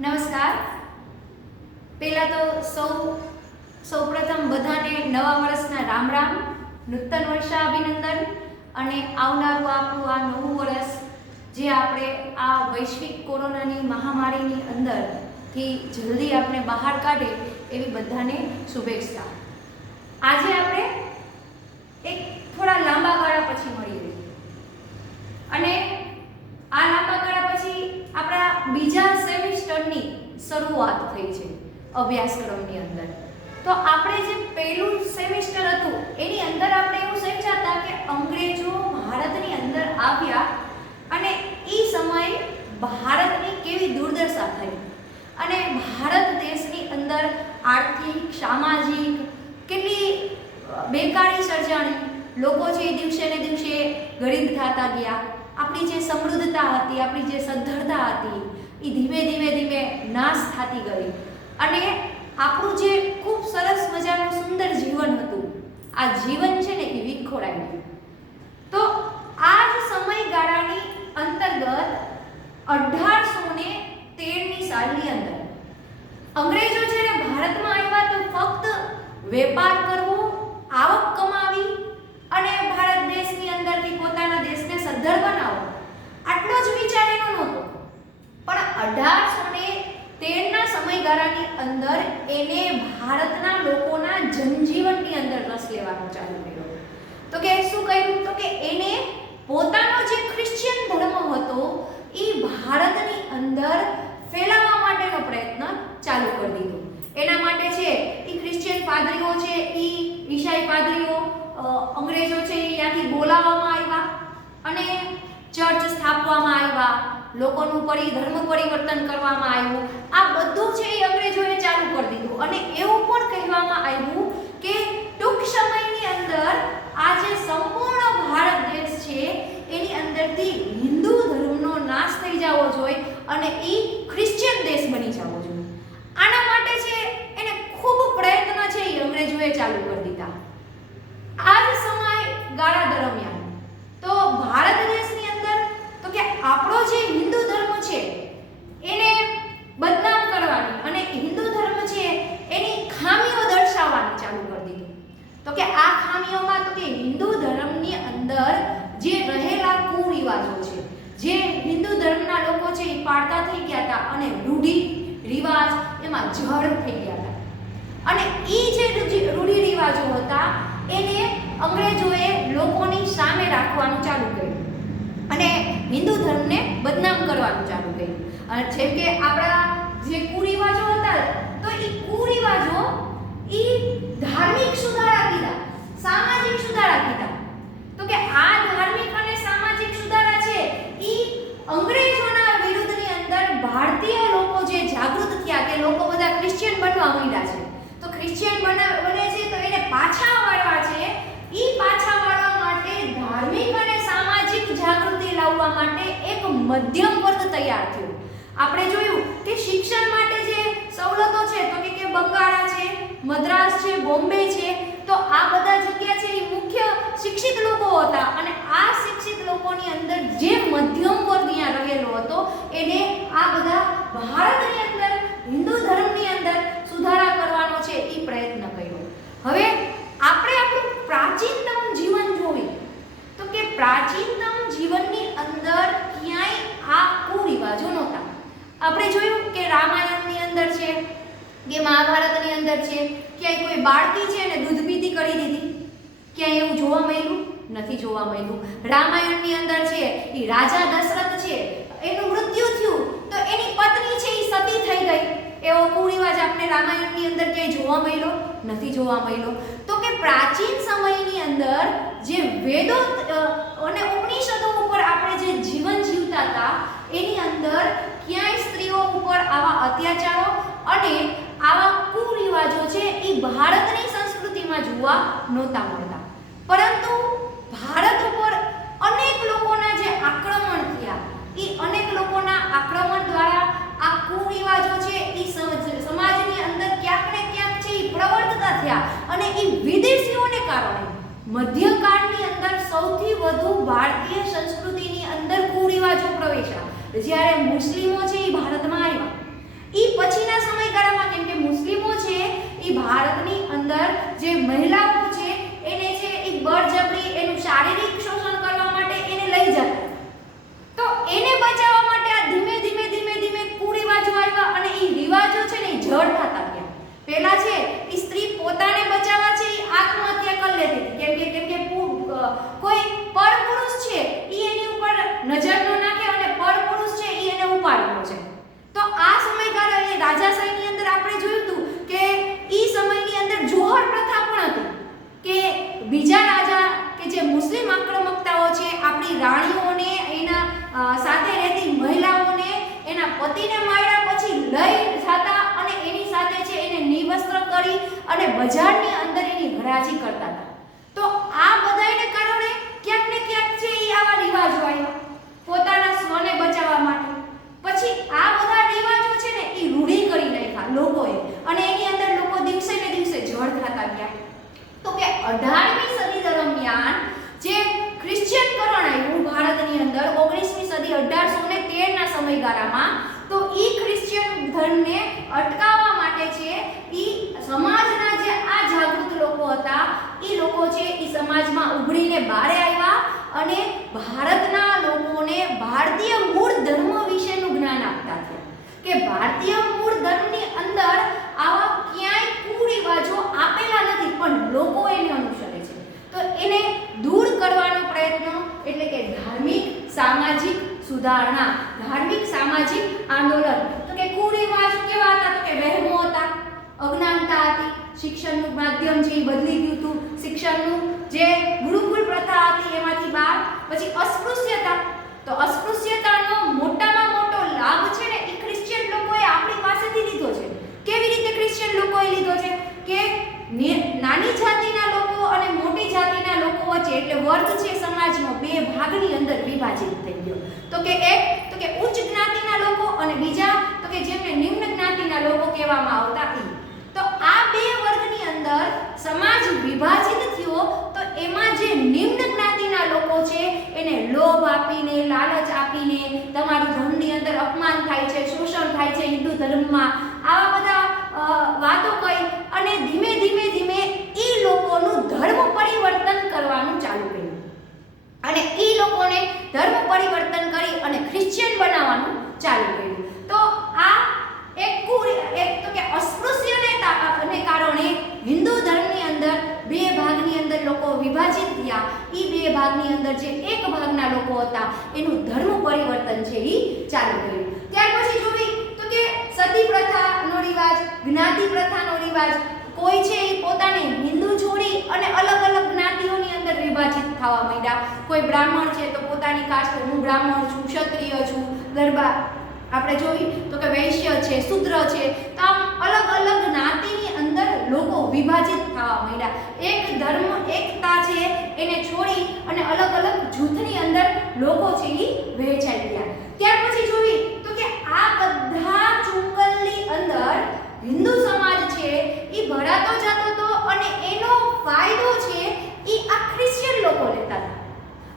નમસ્કાર। પહેલા તો સૌપ્રથમ બધાને નવા વર્ષના રામ રામ, નૂતન વર્ષાભિનંદન અને આવનારું આપણું આ નવું વર્ષ જે આપણે આ વૈશ્વિક કોરોનાની મહામારીની અંદરથી જલ્દી આપણે બહાર કાઢે એવી બધાને શુભેચ્છા। આજે આપણે એક થોડા લાંબા ગાળા પછી મળીએ અને આ લાંબા ગાળા પછી આપણા બીજા સેમિસ્ટરની શરૂઆત થઈ છે અભ્યાસક્રમની અંદર। તો આપણે જે પહેલું સેમિસ્ટર હતું એની અંદર આપણે એવું સમજ્યા હતા કે અંગ્રેજો ભારતની અંદર આવ્યા અને એ સમયે ભારતની કેવી દુર્દશા થઈ અને ભારત દેશની અંદર આર્થિક સામાજિક કેટલી બેકારી સર્જાણી, લોકો છે એ દિવસે ને દિવસે ગરીબ થતા ગયા, આપણી જે સમૃદ્ધતા હતી, આપણી જે સદ્ધરતા હતી એ ધીમે ધીમે નાશ થતી ગઈ અને આપણું જે ખૂબ સરસ મજાનું સુંદર જીવન હતું આ જીવન છે ને એ વિખોરાઈ ગયું। તો આ જ સમયગાળાની અંતર્ગત 1813ની સાલની અંદર અંગ્રેજો જ્યારે ભારતમાં આવ્યા તો ફક્ત વેપાર કરવો, આવક કમાવી અને ભારત દેશની અંદરથી પોતાના દેશને સદ્ધર બનાવો આટલો જ વિચાર એનો નહોતો, પણ 1813ના સમયગાળાની અંદર એને ભારતના લોકોના જનજીવનની અંદર રસ લેવાનું ચાલુ કર્યો। તો કે શું કર્યું? તો કે એને પોતાનો જે ક્રિશ્ચિયન ધર્મ હતો એ ભારતની અંદર ફેલાવવા માટેનો પ્રયત્ન ચાલુ કરી દીધો। એના માટે છે એ ક્રિશ્ચિયન પાદરીઓ છે, એ ઈસાઈ પાદરીઓ અંગ્રેજો છે ત્યાંથી બોલાવવામાં આવ્યા અને ચર્ચ સ્થાપવામાં આવ્યા, લોકોનું ધર્મ પરિવર્તન કરવામાં આવ્યું। આ બધું છે એ અંગ્રેજોએ ચાલુ કરી દીધું અને એવું પણ કહેવામાં આવ્યું કે ટૂંક સમયની અંદર આ જે સંપૂર્ણ ભારત દેશ છે એની અંદરથી હિન્દુ ધર્મનો નાશ થઈ જવો જોઈએ અને એ ક્રિશ્ચિયન દેશ બની જવો જોઈએ। આના માટે છે એને ખૂબ પ્રયત્ન છે એ અંગ્રેજોએ ચાલુ કરી દીધા। આ જ સમયગાળા દરમિયાન તો ભારત દેશની અંદર તો કે આપણો જે હિન્દુ ધર્મ છે એને બદનામ કરવાની અને હિન્દુ ધર્મ છે એની ખામીઓ દર્શાવવાની ચાલુ કરી દીધું। તો કે આ ખામીઓમાં તો કે હિન્દુ ધર્મની અંદર જે રહેલા કુરિવાજો છે, જે હિન્દુ ધર્મના લોકો છે એ પાળતા થઈ ગયા હતા અને રૂઢિ રિવાજ એમાં જડ થઈ ગયા હતા અને એ જે રૂઢિ રિવાજો હતા એને અંગ્રેજોએ લોકોની સામે રાખવાનું ચાલુ કર્યું અને હિન્દુ ધર્મને બદનામ કરવાનું ચાલુ કર્યું। અને જેમ કે આપણા જે કુરિવાજો હતા તો એ કુરિવાજો એ ધાર્મિક સુધારા કીધા, સામાજિક સુધારા કીધા। તો કે આ ધાર્મિક અને સામાજિક સુધારા છે એ અંગ્રેજોના વિરુદ્ધની અંદર ભારતીય લોકો જે જાગૃત થયા કે લોકો બધા ક્રિશ્ચિયન બનવા માંડ્યા છે, તો ક્રિશ્ચિયન બને છે તો એને પાછા વાળવા છે, એ પાછા વાળવા માટે ધાર્મિક અને સામાજિક જાગૃતિ લાવવા માટે એક મધ્યમ વર્ગ તૈયાર થયો। આપણે જોયું કે શિક્ષણ માટે જે સવલતો છે તો કે બંગાળા છે, મદ્રાસ છે, બોમ્બે છે, તો આ બધા જગ્યા છે એ મુખ્ય શિક્ષિત લોકો હતા અને આ શિક્ષિત લોકોની અંદર જે મધ્યમ વર્ગ અહીંયા રહેલો હતો એને આ બધા ભારતની અંદર હિન્દુ ધર્મની અંદર સુધારા કરવાનો છે એ પ્રયત્ન કર્યો। હવે આપણે આપણું પ્રાચીનતમ જીવન જોઈએ તો કે પ્રાચીનતમ જીવનની અંદર ક્યાંય આ કુરિવાજો નહોતા। આપણે જોયું કે રામાયણની અંદર છે કે મહાભારતની અંદર છે ક્યાંય કોઈ બાળકી છે ને દૂધ પીતી કરી દીધી, ક્યાંય એવું જોવા મળ્યું નથી, જોવા મળ્યું। રામાયણની અંદર છે એ રાજા દશરથ છે એનું મૃત્યુ થયું તો એની પત્ની છે એ સતી થઈ ગઈ, એવો કુરિવાજ આપણે રામાયણની અંદર ક્યાંય જોવા મળ્યો નથી, જોવા મળ્યો। તો કે પ્રાચીન સમયની અંદર જે વેદો અને ઉપનિષદો ઉપર આપણે જે જીવન જીવતા હતા એની અંદર ક્યાંય સ્ત્રીઓ ઉપર આવા અત્યાચારો અને આવા કુરિવાજો છે એ ભારતની સંસ્કૃતિમાં જોવા નહોતા મળતા, પરંતુ ભારત ઉપર અનેક લોકોના જે આક્રમણ થયા એ અનેક લોકોના આક્રમણ દ્વારા આ કુરિવાજો છે એ સમાજની અંદર ક્યાંક ને ક્યાંક છે એ પ્રવર્તતા થયા અને એ વિદેશીઓને કારણે મધ્યકાળની અંદર સૌથી વધુ ભારતીય સંસ્કૃતિની અંદર કુરિવાજો પ્રવેશ્યા। જ્યારે મુસ્લિમો છે એ ભારતમાં આવ્યા, એ પછીના સમયગાળામાં કેમ કે મુસ્લિમો છે એ ભારતની અંદર જે મહિલાઓ છે એને છે એ બળજબરી એનું શારીરિક શોષણ કરવા માટે એને લઈ જતા, તો એને બચાવવા માટે આ ધીમે ધીમે કુરિવાજો આવ્યા અને એ રિવાજો છે ને જડ થતા ગયા. પહેલા છે એ સ્ત્રી પોતાને બચાવવા છે એ આત્મહત્યા કરી લેતી હતી, કેમ કે કોઈ પરપુરુષ છે એ એની ઉપર નજર ન નાખે અને પરપુરુષ છે એ એને ઉપાડ્યો છે. તો આ સમયગાળા એ રાજાશાહીની અંદર આપણે જોયું હતું કે એ સમયની અંદર જોહર પ્રથા પણ હતી કે બીજા રાજા કે જે મુસ્લિમ આક્રમકતાઓ છે આપણી રાણીઓને એના સાથે રહેતી મહિલાઓને એના પતિને માર્યા પછી લઈ જતા અને એની સાથે છે એને નિવસ્ત્ર કરી અને બજારની અંદર એની હરાજી કરતા હતા. તો આ બધાને કારણે ક્યાંક ને ક્યાંક છે એ આવા રિવાજો આવ્યા પોતાના સ્વને બચાવવા માટે. પછી આ બધા રિવાજો છે ને એ રૂઢી કરી નાખ્યા લોકોએ અને એની અંદર લોકો દિવસે ને દિવસે જળ ખાતા ગયા. તો કે 18મી સદી દરમિયાન જે ક્રિશ્ચિયનકરણ આવ્યું ભારતની અંદર 19મી સદી 1813 ના સમયગાળામાં, તો ઈ ક્રિશ્ચિયન ધર્મને અટકાવવા માટે છે ઈ સમાજના જે આ જાગૃત લોકો હતા ઈ લોકો છે ઈ સમાજમાં ઉભરીને બહાર આવ્યા અને ભારતના લોકોને ભારતીય મૂળ ધર્મ વિશેનું જ્ઞાન આપતા થયા કે ભારતીય મૂળ ધર્મની અંદર આવા ક્યાંય કુરિવાજો આપેલા નથી પણ લોકો એને અનુસરે છે. તો એને દૂર કરવાનો પ્રયત્ન એટલે કે ધાર્મિક સામાજિક સુધારણા, ધાર્મિક સામાજિક આંદોલન. તો કે કુરિવાજ કેવા હતા? તો કે વહેમો હતા, અજ્ઞાનતા હતી, શિક્ષણનું માધ્યમ છે એ બદલી ગયું હતું, શિક્ષણનું જે ગુરુકુળ પ્રથા હતી એમાંથી બહાર. પછી અસ્પૃશ્યતા, તો અસ્પૃશ્યતાનો મોટામાં મોટો લાભ છે ને એ ક્રિશ્ચિયન લોકોએ આપણી પાસેથી લીધો છે. કેવી રીતે ક્રિશ્ચિયન લોકોએ લીધો છે કે નાની જાતિના લોકો અને મોટી જાતિના લોકો વચ્ચે એટલે વર્ગ છે સમાજનો બે ભાગની અંદર વિભાજિત થઈ ગયો. તો કે એક તો કે ઉચ્ચ જ્ઞાતિના લોકો અને બીજા તો કે જેમને નિમ્ન જ્ઞાતિના લોકો કહેવામાં આવતા એ. તો આ બે વર્ગની અંદર સમાજ વિભાજિત થયો. તો એમાં જે નિમ્ન જ્ઞાતિના લોકો છે એને લોભ આપીને, લાલચ આપીને તમારું ધર્મની અંદર અપમાન થાય છે, શોષણ થાય છે હિન્દુ ધર્મમાં, આવા બધા વાતો કહી અને ધીમે ધીમે ઈ લોકોનું ધર્મ પરિવર્તન કરવાનું ચાલુ કર્યું અને ઈ લોકોને ધર્મ પરિવર્તન કરી અને ક્રિશ્ચિયન બનાવવાનું ચાલુ કર્યું. તો આ એક તો કે અસ્પૃશ્યતાને કારણે હિન્દુ ધર્મની અંદર બે ભાગની અંદર લોકો વિભાજિત થયા. ઈ બે ભાગની અંદર જે એક ભાગના લોકો હતા એનું ધર્મ પરિવર્તન છે ઈ ચાલુ કર્યું. ત્યાર પછી જોવી તો કે સતી પ્રથાનો રિવાજ, જ્ઞાતિ પ્રથાનો રિવાજ. કોઈ છે એ પોતાને હિન્દુ છોડી અને અલગ અલગ જ્ઞાતિઓની અંદર વિભાજિત થવા માંડ્યા. કોઈ બ્રાહ્મણ છે તો પોતાની કાસ્ટ, હું બ્રાહ્મણ છું, ક્ષત્રિય છું, ગરબા આપણે જોઈ તો કે વૈશ્ય છે, શૂદ્ર છે. તો આમ અલગ અલગ જ્ઞાતિની અંદર લોકો વિભાજિત થવા માંડ્યા. એક ધર્મ એકતા છે એને છોડી અને અલગ અલગ જૂથની અંદર લોકો છે એ વહેંચાઈ ગયા. ત્યાર પછી જોઈ તો કે આ બધા ચુંગલની અંદર હિન્દુ સમાજ છે એ ભરાતો જતો હતો અને એનો ફાયદો છે એ આ ક્રિશ્ચિયન લોકો લેતા હતા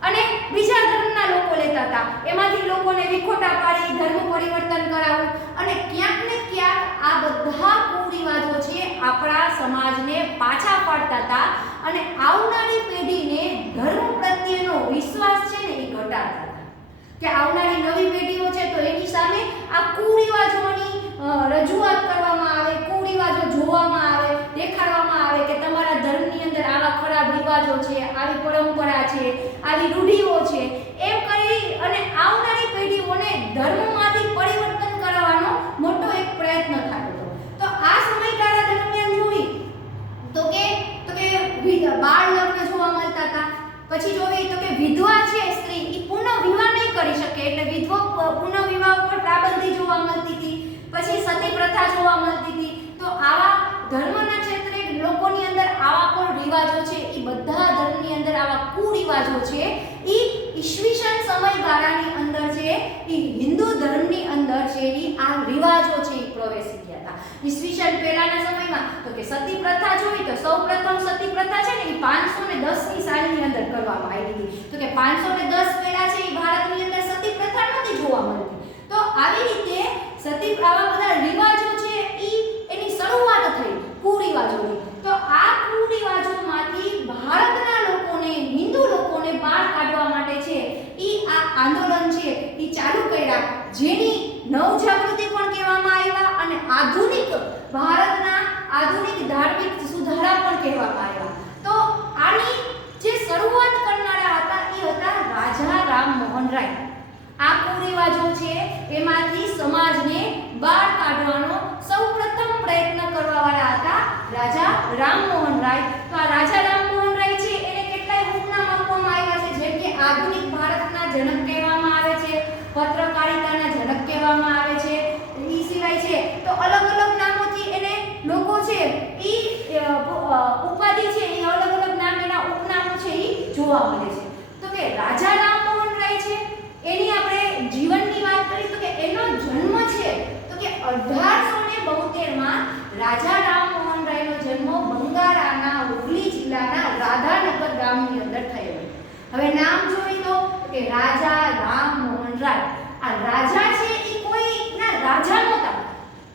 અને બીજા ધર્મના લોકો લેતા હતા. એમાંથી લોકોને વિખોટા પાડી ધર્મ પરિવર્તન કરાવવું અને ક્યાંક ને ક્યાંક આ બધા કુરિવાજો છે આપણા સમાજને પાછા પાડતા હતા અને આવનારી પેઢીને ધર્મ પ્રત્યેનો વિશ્વાસ છે ને એ ઘટાડતા હતા કે આવનારી નવી પેઢીઓ છે તો એની સામે આ કુરિવાજોની રજૂઆત કરવામાં આવે, કુરિવાજો જોવામાં આવે, દેખાડવામાં આવે કે તમારા ધર્મની અંદર આવા ખરાબ રિવાજો છે, આવી પરંપરા છે, આવી રૂઢિઓ છે, એમ કરી અને આવનારી પેઢીઓને ધર્મમાંથી પરિવર્તન કરવાનો મોટો એક પ્રયત્ન થતો હતો. તો આ સમયગાળા દરમિયાન જોઈ તો કે બાળ લગ્ન જોવા મળતા હતા. પછી જોઈ તો કે વિધવા છે સ્ત્રી એ પુનઃ વિવાહ નહીં કરી શકે એટલે વિધવા પુનઃ વિવાહ ઉપર પાબંદી જોવા મળતી હતી. પછી સતી પ્રથા જોવા મળતી હતી. તો આવા ધર્મના ક્ષેત્રે લોકોની અંદર આવા પણ રિવાજો છે એ બધા ધર્મની અંદર આવા કુરિવાજો છે એ ઈસવીસન સમયગાળાની અંદર છે એ હિન્દુ ધર્મની અંદર છે એ આ રિવાજો છે એ પ્રવેશી ગયા હતા. ઈસવીસન પહેલાના સમયમાં તો કે સતી પ્રથા જોઈ તો સૌપ્રથમ સતી પ્રથા છે ને એ 510ની સાલની અંદર કરવામાં આવી હતી. તો કે 510 પહેલા છે એ ભારતની અંદર સતી પ્રથા નથી જોવા મળતી. તો આવી રીતે સતી આવા બધા રિવાજો છે એ ચાલુ કર્યા, જેની નવજાગૃતિ પણ કહેવામાં આવ્યા અને આધુનિક ભારતના આધુનિક ધાર્મિક સુધારા પણ કહેવામાં આવ્યા. તો આની જે શરૂઆત કરનારા હતા એ હતા રાજા રામમોહન રાય. આ કુરિવાજો છે એમાંથી સમાજને બહાર કાઢવાનો સૌપ્રથમ પ્રયત્ન કરવાવાળા હતા રાજા રામમોહન રાય. તો આ રાજા રામમોહન રાય છે એને કેટલાય ઉપનામ આપવામાં આવ્યા છે, જેમ કે આધુનિક ભારતના જનક કહેવામાં આવે છે, પત્રકારિતાના જનક કહેવામાં આવે છે. એ સિવાય છે તો અલગ અલગ નામોથી એને લોકો છે એ ઉપાધિ છે એ અલગ અલગ નામ એના ઉપનામો છે એ જોવા મળે છે. તો કે રાજા રામમોહન રાય છે એની આપણે જીવનની વાત કરી તો કે એનો જન્મ છે તો કે 1872 માં રાજા રામમોહન રાયનો જન્મ બંગાળાના હુગલી જિલ્લાના રાધાનગર ગામની અંદર થયો. હવે નામ જોઈએ તો કે રાજા રામમોહન રાય. આ રાજા છે એ કોઈના રાજા નહોતા,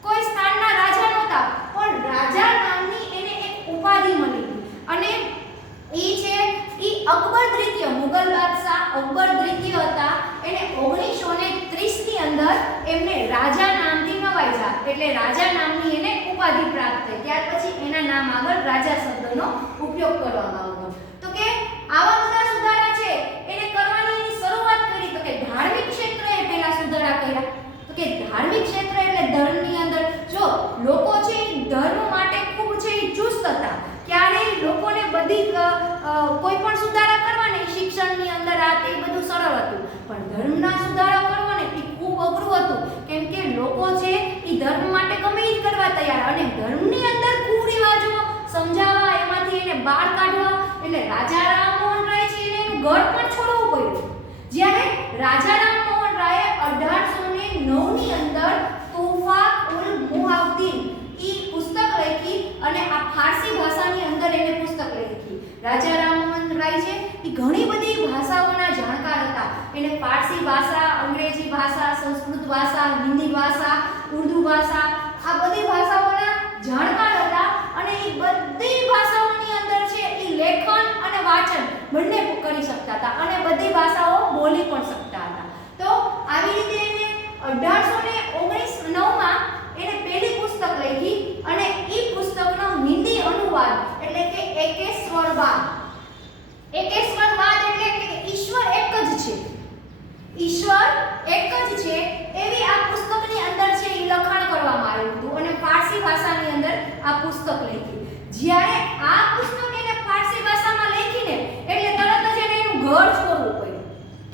કોઈ સ્થાનના રાજા નહોતા, પણ રાજા નામની એને એક ઉપાધિ મળી અને ઈ છે ઈ અકબર દ્વિતીય, મુગલ બાદશાહ અકબર દ્વિતીય હતા. એને 1930 ની અંદર એમને રાજા નામથી નવાજા, એટલે રાજા નામની એને ઉપાધિ પ્રાપ્ત થઈ. ત્યાર પછી એના નામ આગળ રાજા શબ્દનો ઉપયોગ કરવામાં આવ્યો. તો કે આવા બધા સુધારા છે એને કરવાની એની શરૂઆત કરી. તો કે ધાર્મિક ક્ષેત્રે પહેલા સુધારા કર્યા. તો કે ધાર્મિક ક્ષેત્ર એટલે ધર્મની અંદર જો લોકો છે એ ધર્મ માટે ખૂબ છે એ ચુસ્ત હતા. ક્યારેય લોકોને બધી કોઈ પણ સુધારા કરવાને શિક્ષણની અંદર આ તે બધું સરળ હતું, પણ ધર્મના સુધારા કરવાને એ ખૂબ અઘરું હતું. કેમ કે લોકો છે એ ધર્મ માટે ગમે એ કરવા તૈયાર અને ધર્મની અંદર કુરિવાજો સમજાવવા, એમાંથી એને બહાર કાઢવા. એટલે રાજા રામમોહન રાય છે એને એનું ઘર પણ છોડવું પડ્યું. જ્યારે રાજા રામમોહન રાયે 1809 ની અંદર તોફાક ઉલ મુહાવદીન ઈ પુસ્તક લખી અને આ ફારસી ભાષાની અંદર એને પુસ્તક લખી. રાજા રામમોહન રાય છે એ ઘણી બધી ભાષાઓના જાણકાર હતા. એને ફારસી ભાષા, અંગ્રેજી ભાષા, સંસ્કૃત ભાષા, હિન્દી ભાષા, ઉર્દુ ભાષા આ બધી ભાષાઓના જાણકાર હતા અને એ બધી ભાષાઓની અંદર છે એ લેખન અને વાંચન બંને કરી શકતા હતા અને બધી ભાષાઓ બોલી પણ શકતા હતા. તો આવી રીતે એને 1819 માં એને પહેલી પુસ્તક લખી અને એ પુસ્તકનો હિન્દી અનુવાદ એટલે કે એકેશ્વરવાદ. એકેશ્વરવાદ એટલે કે ઈશ્વર એક જ છે, ઈશ્વર એક જ છે એવી આ પુસ્તકની અંદર છે એ લખાણ કરવામાં આવ્યું હતું અને ફારસી ભાષાની અંદર આ પુસ્તક લખી. જ્યારે આ પુસ્તક એને ફારસી ભાષામાં લખીને એટલે તરત જ એને એનું ઘર છોડવું પડ્યું.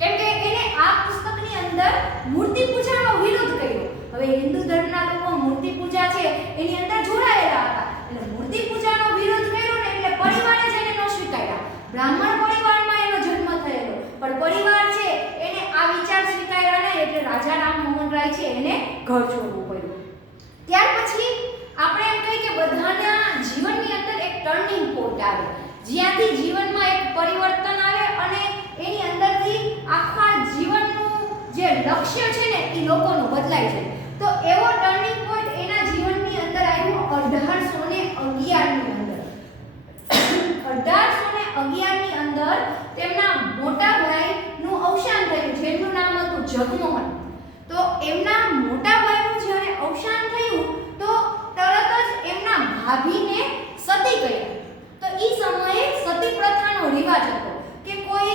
કેમ કે એને આ પુસ્તકની અંદર મૂર્તિ પૂજાનો વિરોધ કર્યો. હવે હિન્દુ ધર્મના લોકો મૂર્તિ પૂજા છે એની અંદર જોડાયેલા હતા, એટલે મૂર્તિ પૂજાનો વિરોધ કર્યો ને એટલે પરિવારે જ એને ન સ્વીકાર્યા. બ્રાહ્મણ પરિવારમાં એનો જન્મ થયેલો, પણ પરિવાર છે એને આ વિચાર સ્વીકાર્યા નહીં, એટલે રાજા રામમોહન રાય છે એને ઘર છોડવું પડ્યું. ત્યાર પછી આપણે એમ કહીએ કે બધાના જીવનની અંદર એક ટર્નિંગ પોઈન્ટ આવે, જ્યાંથી જીવનમાં એક પરિવર્તન આવે અને એની અંદરથી આખા જીવનનું જે લક્ષ્ય છે ને એ લોકોનું બદલાય છે. તો એવો ટર્નિંગ પોઈન્ટ એના જીવનની અંદર આવ્યો 1811 ની અંદર. 1811 ની અંદર તેમના મોટા ભાઈનું અવસાન થયું, જેનું નામ હતું જગમોહન. તો એમના મોટા ભાઈનું જ્યારે અવસાન થયું તો તરત જ એમના ભાભીને સતી કર્યા. તો એ સમયે સતી પ્રથાનો રિવાજ હતો કે કોઈ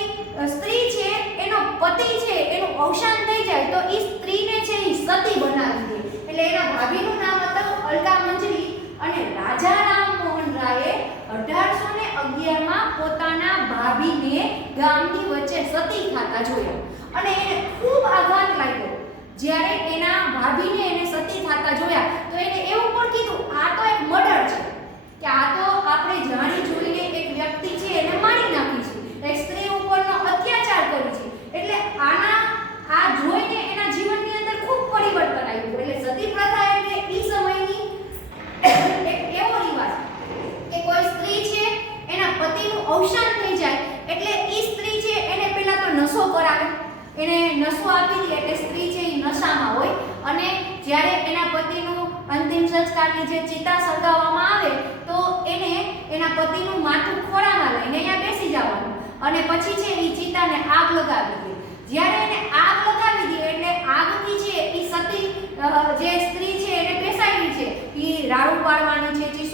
સ્ત્રી છે એનો પતિ છે એનું અવસાન થઈ જાય તો એ સ્ત્રીને છે એ સતી બનાવી દે. એટલે એના ભાભીનું નામ હતું અલકા મંજરી અને રાજા રામમોહન રાયે 1811 માં પોતાના ભાભીને ગામની વચ્ચે સતી થતા જોયા અને એને ખૂબ આઘાત લાગ્યો. જ્યારે એના ભાભીને એને સતી થતા જોયા તો એને એવું પણ કીધું આ તો એક મર્ડર છે, કે આ તો આપણે જાણી જોઈને એક વ્યક્તિ છે એને મારી નાખી છે, એક સ્ત્રી ઉપરનો અત્યાચાર કરી છે. એટલે આ જોઈને એના જીવનની અંદર ખૂબ પરિવર્તન આવ્યું. એટલે સતી પ્રથા એટલે એ સમયની એક એવો રિવાજ કે કોઈ સ્ત્રી છે એના પતિનું અવસાન થઈ જાય એટલે એ સ્ત્રી છે એને પહેલા તો નશો કરાવે, એને નશો આપી દે એટલે સ્ત્રી છે એ નશામાં હોય અને જ્યારે એના પતિનું અંતિમ સંસ્કારની જે ચિતા સળગાવવામાં આવે તો એને એના પતિનું માથું ખોળામાં લઈને અહીંયા બેસી જવાનું અને પછી છે એ ચિતાને આગ લગાવી દે. જ્યારે એને આગ લગાવી દે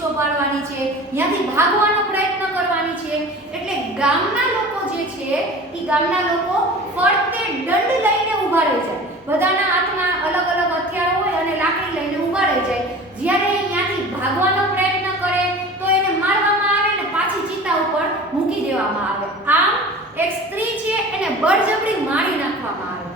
બૂચો પાડવાની છે, ત્યાંથી ભાગવાનો પ્રયત્ન કરવાની છે. એટલે ગામના લોકો જે છે એ ગામના લોકો ફરતે દંડ લઈને ઊભા રહી જાય. બધાના હાથમાં અલગ અલગ હથિયારો હોય અને લાકડી લઈને ઊભા રહી જાય. જ્યારે એ ત્યાંથી ભાગવાનો પ્રયત્ન કરે તો એને મારવામાં આવે ને પાછી ચિતા ઉપર મૂકી દેવામાં આવે. આમ એક સ્ત્રી છે એને બળજબરી મારી નાખવામાં આવે.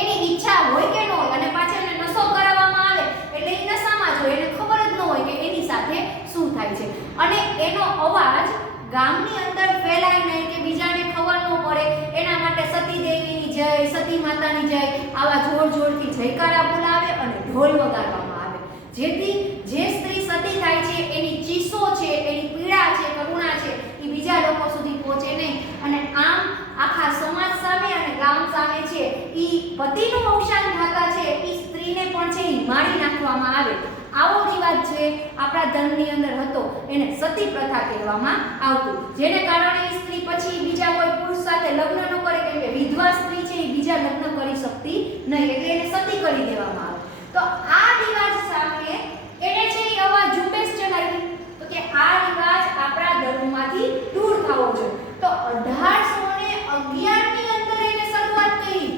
એની ઈચ્છા હોય કે ન હોય અને પાછી એને નશો કરાવવામાં આવે એટલે એ નશામાં જ હોય, એને ખબર જ ન હોય કે એની સાથે શું થાય છે. અને એનો અવાજ ગામની અંદર ફેલાય નહીં કે બીજાને ખબર ન પડે એના માટે સતી દેવીની જય, સતી માતાની જય આવા જોર જોરથી જયકારા બોલાવે અને ઢોલ વગાડવામાં આવે, જેથી જે સ્ત્રી સતી થાય છે એની ચીસો છે, એની પીડા છે, કરુણા છે એ બીજા લોકો સુધી પહોંચે નહીં. અને આમ આખા સમાજ સામે અને ગામ સામે છે ઈ પતિનું અવસાન થતા છે ઈ સ્ત્રીને પણ છે ઈ મારી નાખવામાં આવે. આવો રિવાજ છે આપણા ધર્મની અંદર હતો, એને સતી પ્રથા કહેવામાં આવતું. જેને કારણે ઈ સ્ત્રી પછી બીજા કોઈ પુરુષ સાથે લગ્ન ન કરે, કેમ કે વિધવા સ્ત્રી છે એ બીજા લગ્ન કરી શકતી નહીં, એટલે એને સતી કરી દેવામાં આવે. તો આ રિવાજ સામે એને છે ઈ અવાજ ઝુંબેશ ચલાવી તો કે આ રિવાજ આપણા ધર્મમાંથી દૂર થવો જોઈએ. તો 1811 ની અંદર એને શરૂઆત કરી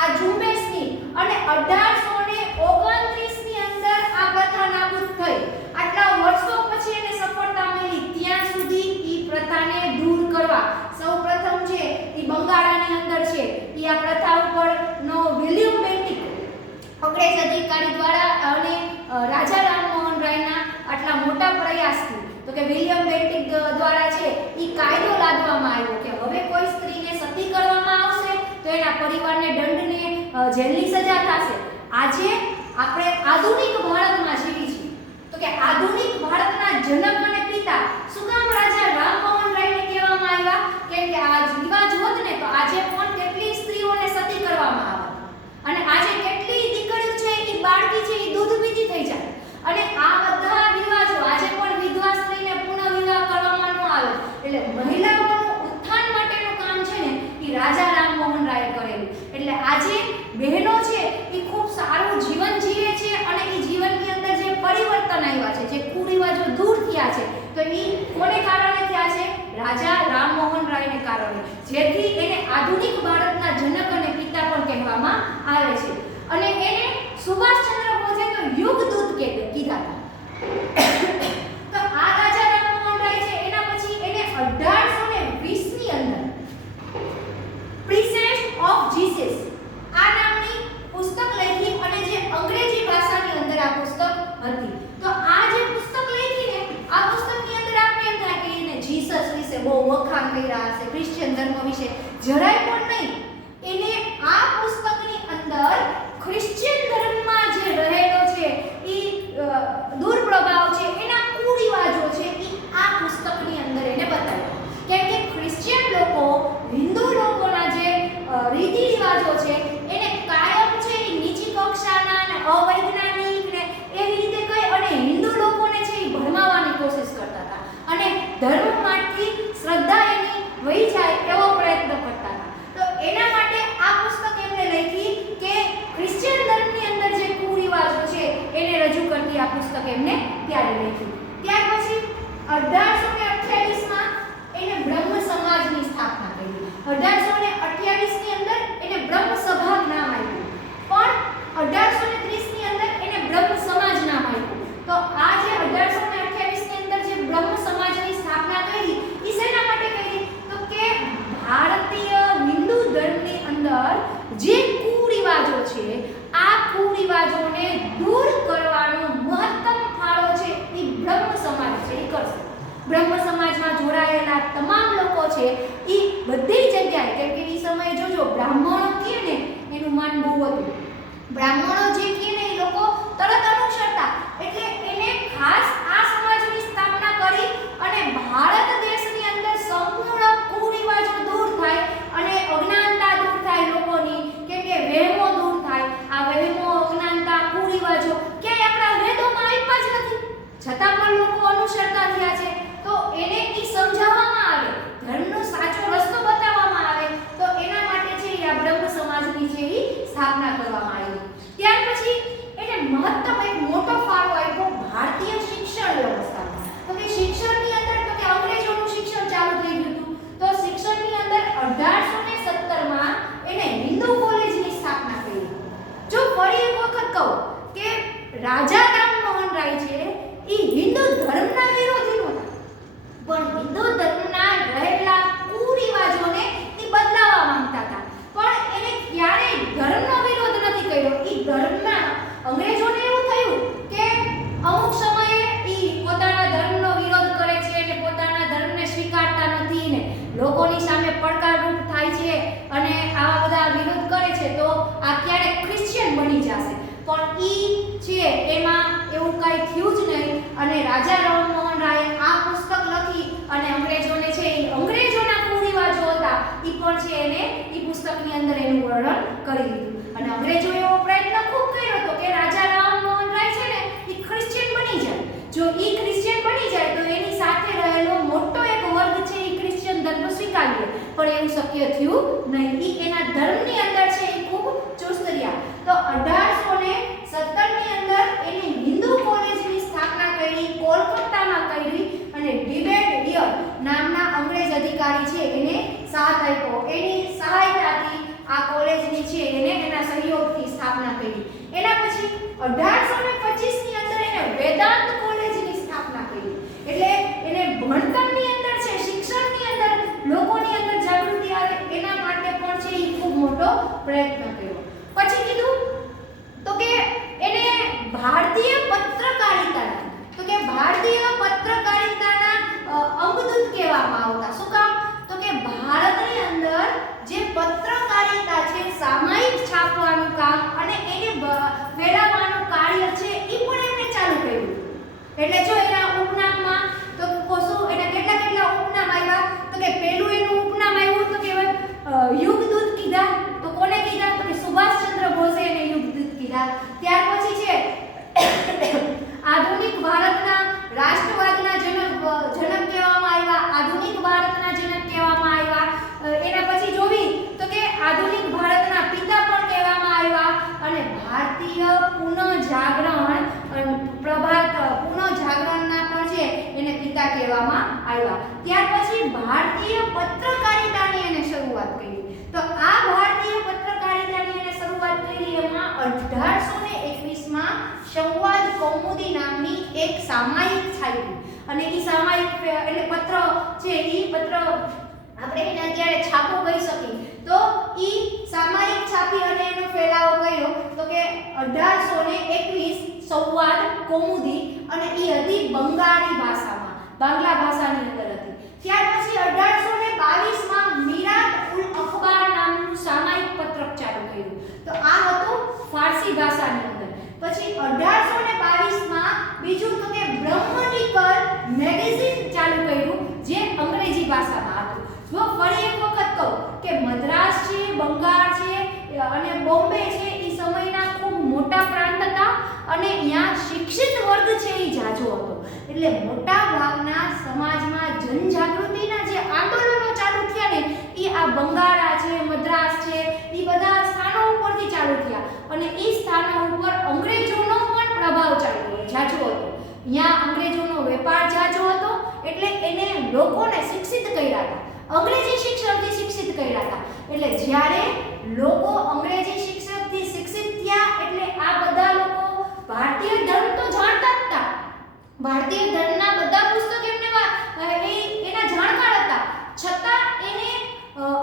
આ ઝુંબેશની અને 1829 ની અંદર આ પ્રથા નાબૂદ થઈ. આટલા વર્ષો પછી એને સફળતા મળી. ત્યાં સુધી ઈ પ્રથાને દૂર કરવા સૌપ્રથમ છે ઈ બંગાળાની અંદર છે ઈ આ પ્રથા ઉપરનો વિલિયમ બેન્ટિક અંગ્રેજ અધિકારી દ્વારા અને રાજા રામમોહન રાયના આટલા મોટા પ્રયાસથી તો કે વિલિયમ બેન્ટિક દ્વારા છે ઈ કાયદો લાદવામાં આવ્યો કે હવે કોઈ સ્ત્રીને સતી કરવામાં આવશે તો એના પરિવારને દંડને જેલની સજા થશે. આજે આપણે આધુનિક ભારતમાં જીવી છીએ તો કે આધુનિક ભારતના જનક અને પિતા શું કામ રાજા રામમોહન રાયને કહેવામાં આવ્યા? કેમ કે આ રિવાજ હોત ને તો આજે પણ કેટલી સ્ત્રીઓને સતી કરવામાં આવે અને આજે કેટલી દીકરીઓ છે ઈ બાળકી છે ઈ દૂધ પીતી થઈ જાય. અને આ બધા રિવાજો આજે પણ વિધવા સ્ત્રીને પુનઃવિવાહ કરવામાં ન આવે. એટલે મહિલાઓનું ઉત્થાન માટેનું કામ છે ને ઈ રાજા રામમોહન રાયે કરેલું. એટલે આજે બહેનો છે ઈ ખૂબ સારું જીવન જીવે છે અને ઈ જીવનની અંદર જે પરિવર્તન આવ્યા છે, જે કુરિવાજો દૂર થયા છે તો ઈ કોને કારણે થયા છે? રાજા રામમોહન રાયને કારણે, જેથી એને આધુનિક ભારતના જનક અને પિતા પણ કહેવામાં આવે છે. અને એને સુભાષચંદ્ર બોઝે તો યુગદૂત કીધા હતા. તો આ રાજા રામમોહન રાય છે એના પછી એને 1820 ની અંદર પ્રિન્સેસ ઓફ જીસસ આ નામની પુસ્તક લખી અને જે અંગ્રેજી ભાષાની અંદર આ પુસ્તક હતી. તો આ જે પુસ્તક લખી ને આ પુસ્તકની અંદર આપણે એમ થાય કે એને જીસસ વિશે બહુ વખાણ કર્યા હશે, ક્રિશ્ચિયન ધર્મ વિશે જરાય પણ નહીં. એને આ પુસ્તકની અંદર ક્રિશ્ચિયન ધર્મમાં જે રહેલો છે ઈ દુર્પ્રભાવ છે, એના કુરિવાજો છે ઈ આ પુસ્તકની અંદર એને બતાવ્યા. કેમ કે ક્રિશ્ચિયન લોકો હિન્દુ લોકોના જે રીતિ રિવાજો છે એને કાયમ છે ઈ નીચી કક્ષાના અને અવૈજ્ઞાનિક ને એવી રીતે કહી અને હિન્દુ લોકોને છે ઈ ભરમાવવાની કોશિશ કરતા હતા અને ધર્મમાંથી શ્રદ્ધા એની વહી જાય એવો પ્રયત્ન કરતા હતા. તો એના માટે આ પુસ્તક એમને લખી કે ક્રિશ્ચિયન ધર્મની અંદર જે કુરિવાજો છે એને રજૂ કરતી આ પુસ્તક એમને ત્યારે લખી. ત્યાર પછી 1828 માં એને બ્રહ્મ સમાજની સ્થાપના કરી. 1828 ની અંદર એને બ્રહ્મ સભા નામ આપ્યું, પણ 1830 ની અંદર એને બ્રહ્મ સમાજ નામ આપ્યું. તો આ જે 1828 ની અંદર જે બ્રહ્મ સમાજની સ્થાપના કરી એ શેના માટે કરી? તો કે ભારતીય હિન્દુ ધર્મની અંદર જે કુરિવાજો છે આ કુરિવાજોને દૂર કરવાનો મહત્તમ ફાળો છે એ બ્રહ્મ સમાજ છે એ કરશે. બ્રહ્મ સમાજમાં જોડાયેલા તમામ લોકો છે એ બધી જગ્યાએ, કેમ કે એ સમયે જોજો બ્રાહ્મણો કહે ને એનું માન બહુ હતું. બ્રાહ્મણો જે કહે ને એ લોકો તરત અનુસરતા. એટલે એને ખાસ આ સમાજની સ્થાપના કરી અને ભારત દેશની અંદર સંપૂર્ણ કુરિવાજો દૂર થાય અને અજ્ઞાનતા દૂર થાય લોકોની, કેમ કે વહેમો દૂર થાય. આ વહેમો, અજ્ઞાનતા, કુરિવાજો ક્યાંય આપણા વેદોમાં આપ્યા જ નથી, છતાં પણ લોકો અનુસરતા થયા છે. તો એને ઈ સમજાવવામાં આવે, ધર્મનો સાચો રસ્તો બતાવવામાં આવે. તો એના માટે છે આ બ્રહ્મ સમાજની છે ઈ સ્થાપના કરવામાં આવી. ત્યાર પછી એને મહત્તમ એક મોટો ફાળો આપ્યો ભારતીય શિક્ષણ વ્યવસ્થા. કહું કે રાજા રામમોહન રાય છે એ હિન્દુ ધર્મના વિરોધી નહોતા, પણ હિન્દુ ધર્મના રહેલા કુરિવાજોને એ બદલાવવા માંગતા હતા. પણ એને ક્યારેય ધર્મનો વિરોધ નથી કર્યો. એ ધર્મના અંગ્રેજોને એવું થયું કે અમુક સમયે એ પોતાના ધર્મનો વિરોધ કરે છે અને પોતાના ધર્મને સ્વીકારતા નથી ને લોકોની સામે પડકારરૂપ થાય છે અને આવા બધા વિરોધ કરે છે, તો આ ક્યારેક ક્રિશ્ચિયન બની જશે. પણ ઈ છે એમાં એવું કાંઈ થયું જ નહીં અને રાજા રામમોહન રાયે આ પુસ્તક લખી અને અંગ્રેજોને છે એ અંગ્રેજોના કુરિવાજો હતા એ પણ છે એને એ પુસ્તકની અંદર એનું વર્ણન કરી દીધું. અને અંગ્રેજોએ એવો પ્રયત્ન ખૂબ કર્યો હતો કે રાજા રામમોહન રાય છે ને એ ક્રિશ્ચિયન બની જાય. જો એ ક્રિશ્ચિયન બની જાય તો એની સાથે રહેલો મોટો એક વર્ગ છે એ ક્રિશ્ચિયન ધર્મ સ્વીકારી લે, પણ એવું શક્ય થયું નહીં. એ એના ધર્મની અંદર છે એ ખૂબ ચુસ્ત રહ્યા. તો 1817 ની અંદર એને હિન્દુ કોલેજની સ્થાપના કરી, કોલકાતામાં કરી અને ડિબેટ હિયર નામના અંગ્રેજ અધિકારી છે એને સાથ આપ્યો. એની સહાયતાથી આ કોલેજની છે એને એના સહયોગથી સ્થાપના કરી. એના પછી 1825 ની અંદર એને વેદાંત કોલેજની સ્થાપના કરી. એટલે એને ભણતરની અંદર છે, શિક્ષણની અંદર લોકોની અંદર જાગૃતિ આવે એના માટે પણ છે એ ખૂબ મોટો પ્રયત્ન કર્યો. પછી કીધું તો કે એને ભારતીય પત્રકારિતાના અંગદૂત કહેવામાં આવતા. શું કામ? તો કે ભારતની અંદર જે પત્રકારિતા છે, સામાયિક છાપવાનું કામ અને એને ફેલાવવાનું કાર્ય છે એ પણ એમણે ચાલુ કર્યું. એટલે જો એના ઉપનામમાં તો શું એના કેટલા ઉપનામ આવ્યા? તો કે પહેલું એનું ઉપનામ આવ્યું તો કે યુગદૂત કીધા. તો કોને કીધા? તો કે સુભાષચંદ્ર બોઝે એને યુગદૂત કીધા. ત્યાર પછી છે આધુનિક ભારતના રાષ્ટ્રવાદના જનક કહેવામાં આવ્યા, આધુનિક ભારતના જનક કહેવામાં આવ્યા. એના પછી જોવી તો કે આધુનિક ભારતના પિતા પણ કહેવામાં આવ્યા અને ભારતીય પુનઃજાગરણના પણ છે એને પિતા કહેવામાં આવ્યા. ત્યાર પછી ભારતીય પત્રકારિતાની એને શરૂઆત કરી. તો આ ભારતીય પત્રકારિતાની એને શરૂઆત કરી એમાં 1821 માં સંવાદ કૌમુદી નામની એક સામાયિક છાપી અને એ સામાયિક એટલે પત્ર છે એ પત્ર આપણે એને અત્યારે છાપો કહી શકીએ. તો એ સામાયિક છાપી અને એનો ફેલાવો કર્યો તો કે 1821 સંવાદ કૌમુદી અને એ હતી બંગાળી ભાષામાં, બાંગ્લા ભાષાની અંદર હતી. ત્યાર પછી 1822 માં મિરાત ઉલ અખબાર નામનું સામાયિક પત્રક ચાલુ કર્યું. તો આ હતું ફારસી ભાષાની અંદર. પછી 1822 માં બીજું તો કે બ્રહ્મનિકલ મેગેઝિન ચાલુ કર્યું જે અંગ્રેજી ભાષામાં હતું. જો ફરી એક વખત કહું કે મદ્રાસ છે, બંગાળ છે અને બોમ્બે છે એ સમયના ખૂબ મોટા પ્રાંત હતા અને ત્યાં શિક્ષિત વર્ગ છે એ જાજો હતો. એટલે મોટા ભાગના સમાજમાં જનજાગૃતિના જે આંદોલનો ચાલુ થયા ને એ આ બંગાળા છે, મદ્રાસ છે એ બધા સ્થાનો ઉપરથી ચાલુ થયા અને એ સ્થાનો ઉપર અંગ્રેજોનો પણ પ્રભાવ જાજો હતો. ત્યાં અંગ્રેજોનો વેપાર જાજો હતો એટલે એને લોકોને શિક્ષિત કર્યા હતા, અંગ્રેજી શિક્ષણથી શિક્ષિત કર્યા હતા. એટલે જ્યારે લોકો અંગ્રેજી શિક્ષણથી શિક્ષિત થયા એટલે આ બધા લોકો ભારતીય ધર્મ તો જાણતા જ હતા, ભારતીય ધર્મના બધા પુસ્તક એના જાણકાર હતા, છતાં એને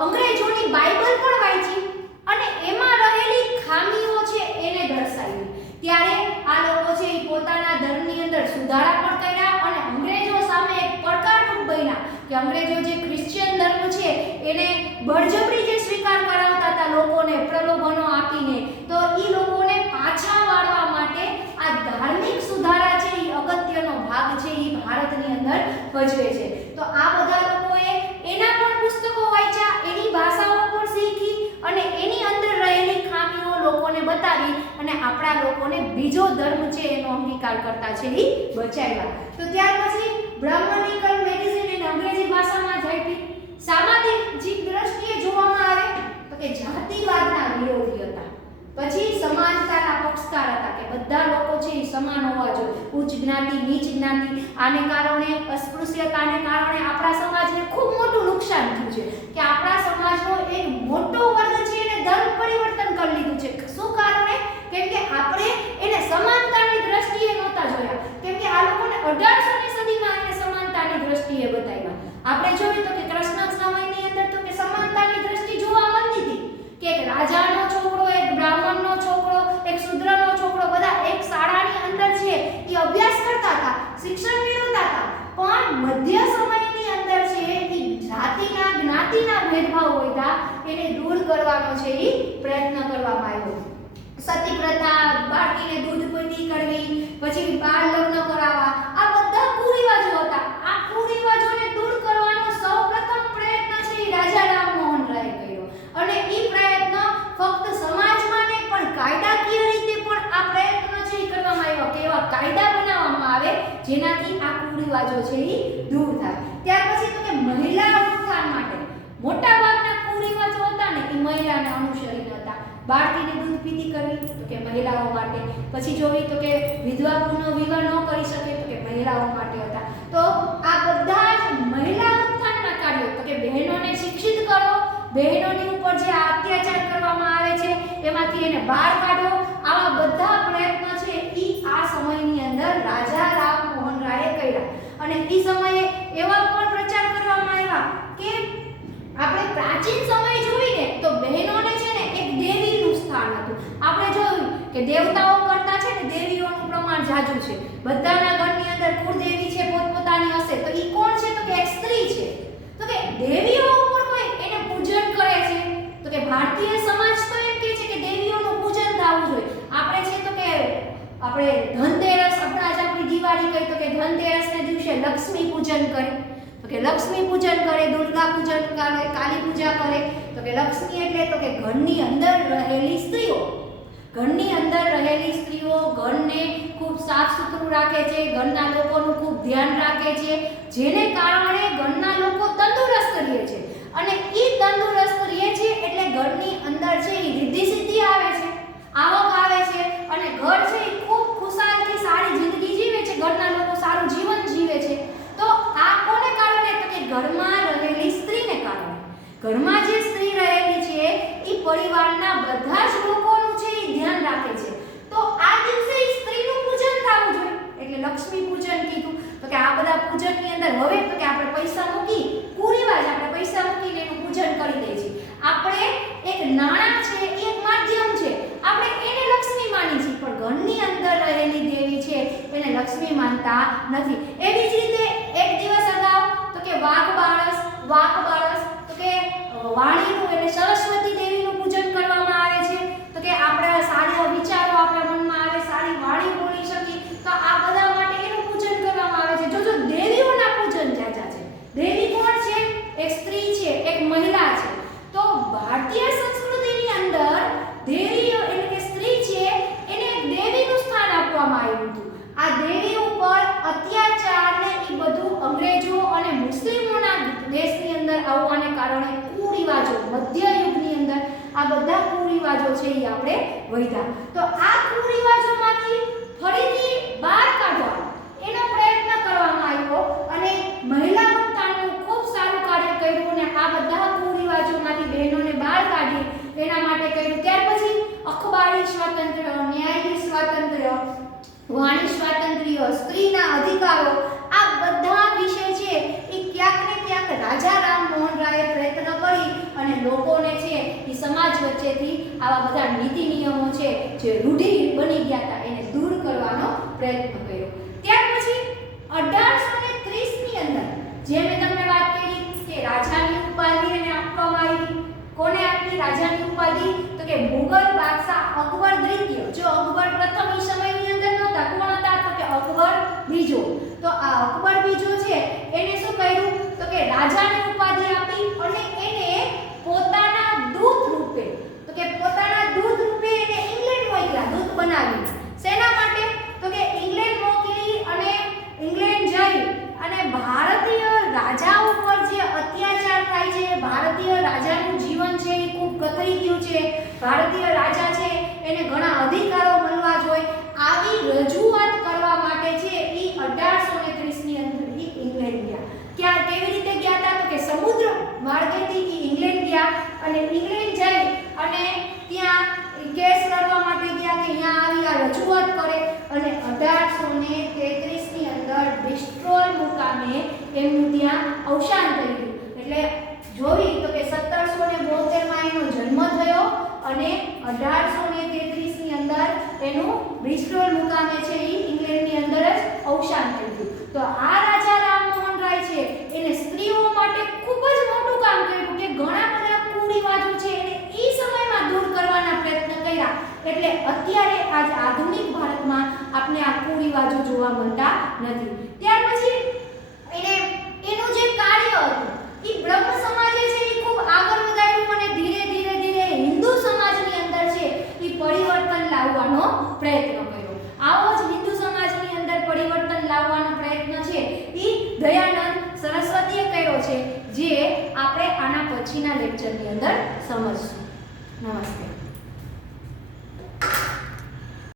અંગ્રેજોની બાઇબલ પણ વાંચી અને એમાં રહેલી ખામીઓ છે એને દર્શાવી. ત્યારે આ લોકો છે એ પોતાના ધર્મની અંદર સુધારા પણ કર્યા અને અંગ્રેજો સામે એક પડકારરૂપ બન્યા કે અંગ્રેજો જે ક્રિશ્ચિયન ધર્મ છે એને બળજબરી જે સ્વીકાર કરાવતા હતા લોકોને પ્રલોભનો આપીને, તો એ લોકોને પાછા વાળવા માટે આ ધાર્મિક સુધારા છે એ અગત્યનો ભાગ છે એ ભારતની અંદર ભજવે છે. તો આ બધા લોકોએ એના પણ પુસ્તકો વાંચ્યા, એની ભાષાઓ પણ શીખી અને એની અંદર રહેલી ખામીઓ લોકોને બતાવી અને આપણા લોકોને બીજો ધર્મ છે એનો અંગીકાર કરતા છે એ બચાવ્યા. તો ત્યાર પછી બ્રહ્મનિકલ મેગેઝિન એને અંગ્રેજી ભાષામાં છાપી. સામાજિક દ્રષ્ટિએ જોવામાં આવે તો કે જાતિવાદના વિરોધી હતા, પછી સમાનતાના પક્ષકાર હતા કે બધા લોકો છે એ સમાન હોવા જોઈએ, ઉચ્ચ જ્ઞાતિ નીચ જ્ઞાતિ આને કારણે અસ્પૃશ્યતાને કારણે આપણા સમાજને ખૂબ મોટું નુકસાન થયું છે કે આપણા સમાજનો એક મોટો વર્ગ છે એને ધર્મ પરિવર્તન કરી લીધું છે. શું કારણે? કેમ કે આપણે આપણે જોયું તો કે કૃષ્ણ સમયની અંદર તો કે સમાનતાની દ્રષ્ટિ જોવા મળતી હતી કે એક રાજાનો છોકરો, એક બ્રાહ્મણનો છોકરો, એક શૂદ્રનો છોકરો બધા એક શાળાની અંદર છે એ અભ્યાસ કરતા હતા, શિક્ષણ મેળવતા હતા, પણ મધ્ય સમયની અંદર છે એ જાતિના જ્ઞાતિના ભેદભાવ હતા એને દૂર કરવાનો છે એ પ્રયત્ન કરવામાં આવ્યો. સતી પ્રથા, બાળકીને દૂધ પીતી કરવી, પછી બાળ લગ્ન કરાવવા, આ બધા કુરિવાજો હતા. આ કુરિવાજોને દૂર કરવાનો સૌપ્રથમ પ્રયત્ન છે એ રાજા રામમોહન રાય કર્યો અને એ પ્રયત્ન ફક્ત સમાજમાં નહીં પણ કાયદાકીય રીતે પણ આ પ્રયત્ન છે એ કરવામાં આવ્યો કે એવા કાયદા બનાવવામાં આવે જેનાથી આ કુરિવાજો છે એ દૂર થાય. ત્યાર પછી તો કે મહિલા ઉત્થાન માટે મોટા ભાગના કુરિવાજો હતા ને એ મહિલાને અનુસરીને હતા. બાળકીને દૂધ પીતી કરવી તો કે મહિલાઓ માટે, પછી જોવી તો કે વિધવા પુનઃ વિવાહ ન કરી શકે તો કે મહિલાઓ માટે હતા. તો આ બધા જ મહિલા ઉત્થાનના કાર્યો તો કે બહેનોને શિક્ષિત કરો, બહેનોની ઉપર જે અત્યાચાર કરવામાં આવે છે એમાંથી એને બહાર કાઢો, આવા બધા પ્રયત્નો છે એ આ સમયની અંદર રાજા રામમોહન રાયે કર્યા. અને એ સમયે એવા પણ પ્રચાર કરવામાં આવ્યા કે આપણે પ્રાચીન સમય જોઈને તો બહેનોને છે ને એક દેવીનું સ્થાન હતું. આપણે જોયું કે દેવતાઓ કરતા છે ને દેવીઓનું પ્રમાણ જાજુ છે. બધાના ઘરની અંદર કુળદેવી છે પોતપોતાની હશે, તો ઈ કોણ છે તો કે એક સ્ત્રી છે. તો કે દેવીઓ ઉપર કોઈ એને પૂજન કરે છે તો કે ભારતીય સમાજ તો એમ કહે છે કે દેવીઓનું પૂજન થવું જોઈએ. આપણે છે તો કે આપણે ધનતેરસ, આપણી દિવાળી કહી તો કે ધનતેરસના દિવસે લક્ષ્મી પૂજન કરે તો કે લક્ષ્મી પૂજન કરે, દુર્ગા પૂજન કરે, કાલી પૂજા કરે. તો કે લક્ષ્મી એટલે તો કે ઘરની અંદર રહેલી સ્ત્રીઓ, ઘરની અંદર રહેલી સ્ત્રીઓ ઘરને ખૂબ સાફ સુથરું રાખે છે, ઘરના લોકોનું ખૂબ ધ્યાન રાખે છે, જેને કારણે ઘરના લોકો તંદુરસ્ત રહે છે. અને એ તંદુરસ્ત રહે છે એટલે ઘરની અંદર છે એ રિદ્ધિ સિદ્ધિ આવે છે, આવક આવે છે અને ઘર છે એ ખૂબ ખુશાલથી સારી જિંદગી જીવે છે, ઘરના લોકો સારું જીવન જીવે છે. તો આ કોને કારણે તો કે ઘરમાં રહેલી સ્ત્રીને કારણે. ઘરમાં જે સ્ત્રી રહેલી છે એ પરિવારના બધા જ લોકોનું છે એ ધ્યાન રાખે છે. તો આ દિવસે એ સ્ત્રીનું પૂજન થવું જોઈએ એટલે લક્ષ્મી પૂજન કીધું. તો કે આ બધા પૂજનની અંદર હવે તો કે આપણે પૈસા મૂકી કુરિવાજ આપણે પૈસા મૂકીને એનું પૂજન કરી દઈએ છીએ. આપણે એક નાણાં છે એક માધ્યમ છે, આપણે એને લક્ષ્મી માની છીએ પણ ઘરની અંદર રહેલી દેવી છે એને લક્ષ્મી માનતા નથી. એવી જ રીતે એક દિવસ અગાઉ તો કે વાઘ બારસ તો કે વાણીનું એટલે સરસ્વતી દેવીનું પૂજન કરવામાં આવે છે. તો કે આપણે સારા વિચારો આપણા મનમાં આવે, સારી વાણી બોલી શકીએ, તો આ બધા માટે એનું પૂજન કરવામાં આવે છે. જો દેવીઓના પૂજન જાજા છે. દેવી કોણ છે? એક સ્ત્રી છે, એક મહિલા છે. તો ભારતીય સંસ્કૃતિની અંદર દેવીઓ એટલે કે સ્ત્રી છે એને એક દેવીનું સ્થાન આપવામાં આવ્યું હતું. આ દેવી ઉપર અત્યાચાર ને એ બધું અંગ્રેજો અને મુસ્લિમોના દેશની અંદર આવવાને કારણે કુરિવાજો મધ્ય યુગની અંદર આ બધા કુરિવાજો છે એ આપણે વધ્યા. તો આ કુરિવાજોમાંથી ફરીથી બહાર કાઢવા એનો પ્રયત્ન કરવામાં આવ્યો અને મહિલા ઉત્થાનનું ખૂબ સારું કાર્ય કર્યું અને આ બધા કુરિવાજોમાંથી બહેનોને બહાર કાઢી એના માટે કર્યું. ત્યાર પછી અખબારી સ્વાતંત્ર્ય, ન્યાયી સ્વાતંત્ર્ય, વાણી સ્વાતંત્ર્ય, સ્ત્રીના અધિકારો, આ બધા વિષય છે એ ક્યાંક ને ક્યાંક રાજા રામમોહન રાયે પ્રયત્ન કરી અને લોકોને છે એ સમાજ વચ્ચેથી આવા બધા નીતિ નિયમો છે જે રૂઢિ બની ગયા હતા એને દૂર કરવાનો પ્રયત્ન કર્યો. ત્યાર પછી 1830 ની અંદર જે મેં તમને વાત કરી કે રાજાની ઉપાધિ એને આપવામાં આવી. કોને આપી રાજાની ઉપાધિ? તો કે મુગલ બાદશાહ અકબર દ્વિતીય. જો અકબર પ્રથમ એ સમયની અંદર નહોતા, કોણ હતા? તો કે અકબર બીજો. તો આ અકબર બીજો છે એને શું કર્યું? તો કે રાજાની ઉપાધિ આપી અને એને પોતાના દૂત રૂપે તો કે પોતાના દૂત રૂપે એને ઇંગ્લેન્ડ મોકલ્યા, દૂત બનાવી. શેના માટે? તો કે ઇંગ્લેન્ડ મોકલી અને ઇંગ્લેન્ડ જઈ અને ભારતીય રાજા ઉપર જે અત્યાચાર થાય છે, ભારતીય રાજાનું જીવન છે એ ખૂબ કથળી ગયું છે, ભારતીય રાજા છે એને ઘણા અધિકારો મળવા જોઈએ, આવી રજૂઆત કરવા માટે છે એ 1830 ની અંદર ઇંગ્લેન્ડ ગયા. ક્યાં કેવી રીતે ગયા હતા? તો કે સમુદ્ર માર્ગેથી ઇંગ્લેન્ડ ગયા અને ઇંગ્લેન્ડ જઈ અને ત્યાં કેસ લડવા માટે ગયા કે અહીંયા આવી આ રજૂઆત કરે અને 1833 ની અંદર બ્રિસ્ટોલ મુકામે એમનું ત્યાં અવસાન થઈ ગયું. એટલે જોઈ તો કે 1772 એનો જન્મ થયો અને 1833 ની અંદર એનું બ્રિસ્ટોલ મુકામે છે એ ઇંગ્લેન્ડની અંદર જ અવસાન થઈ ગયું. તો આ રાજા રામમોહન રાય છે એને સ્ત્રીઓ માટે ખૂબ જ મોટું કામ કર્યું કે ઘણા બધા કુરિવાજો છે એને એ સમયમાં દૂર કરવાના પ્રયત્ન કર્યા. એટલે અત્યારે આજ આધુનિક ભારતમાં આપણે આ કુરિવાજો જોવા મળતા નથી. ત્યાર પછી એનું જે કાર્ય હતું એ બ્રહ્મ સમાજે છે એ ખૂબ આગળ વધાર્યું અને ધીરે ધીરે હિન્દુ સમાજની અંદર છે એ પરિવર્તન લાવવાનો પ્રયત્ન કર્યો. આવો જ હિન્દુ સમાજની અંદર પરિવર્તન લાવવાનો પ્રયત્ન છે એ દયાનંદ સરસ્વતીએ કર્યો છે, જે આપણે આના પછીના લેક્ચરની અંદર સમજશું. નમસ્તે.